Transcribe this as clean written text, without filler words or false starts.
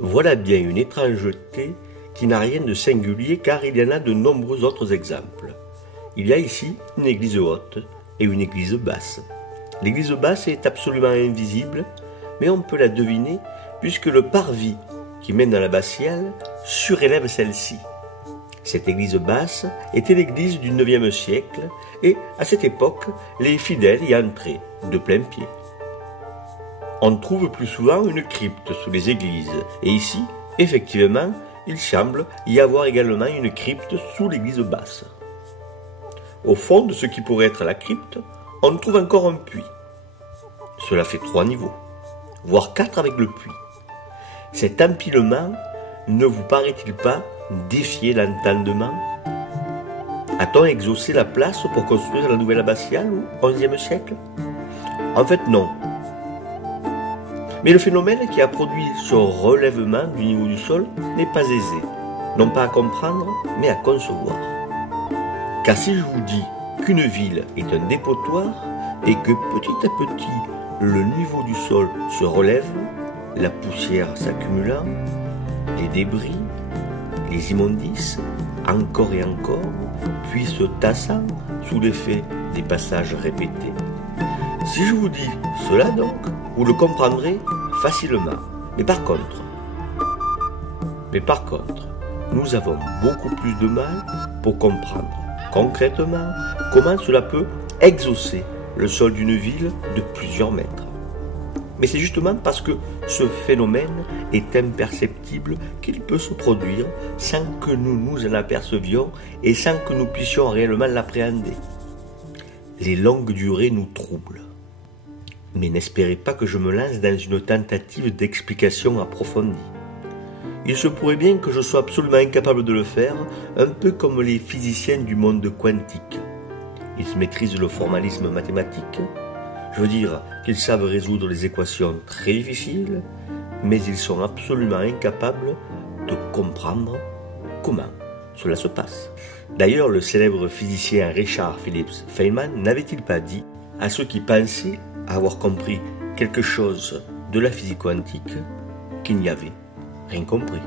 Voilà bien une étrangeté qui n'a rien de singulier car il y en a de nombreux autres exemples. Il y a ici une église haute et une église basse. L'église basse est absolument invisible, mais on peut la deviner puisque le parvis qui mène à l'abbatiale surélève celle-ci. Cette église basse était l'église du IXe siècle et, à cette époque, les fidèles y entraient de plein pied. On trouve plus souvent une crypte sous les églises, et ici, effectivement, il semble y avoir également une crypte sous l'église basse. Au fond de ce qui pourrait être la crypte, on trouve encore un puits. Cela fait 3 niveaux, voire 4 avec le puits. Cet empilement ne vous paraît-il pas défier l'entendement? A-t-on exaucé la place pour construire la nouvelle abbatiale au XIe siècle? En fait, non. Mais le phénomène qui a produit ce relèvement du niveau du sol n'est pas aisé, non pas à comprendre, mais à concevoir. Car si je vous dis qu'une ville est un dépotoir et que petit à petit le niveau du sol se relève, la poussière s'accumulant, les débris, les immondices, encore et encore, puis se tassant sous l'effet des passages répétés. Si je vous dis cela donc, vous le comprendrez facilement. Mais par contre, nous avons beaucoup plus de mal pour comprendre concrètement comment cela peut exaucer le sol d'une ville de plusieurs mètres. Mais c'est justement parce que ce phénomène est imperceptible qu'il peut se produire sans que nous nous en apercevions et sans que nous puissions réellement l'appréhender. Les longues durées nous troublent. Mais n'espérez pas que je me lance dans une tentative d'explication approfondie. Il se pourrait bien que je sois absolument incapable de le faire, un peu comme les physiciens du monde quantique. Ils maîtrisent le formalisme mathématique, je veux dire qu'ils savent résoudre les équations très difficiles, mais ils sont absolument incapables de comprendre comment cela se passe. D'ailleurs, le célèbre physicien Richard Phillips Feynman n'avait-il pas dit à ceux qui pensaient avoir compris quelque chose de la physique quantique qu'il n'y avait rien compris.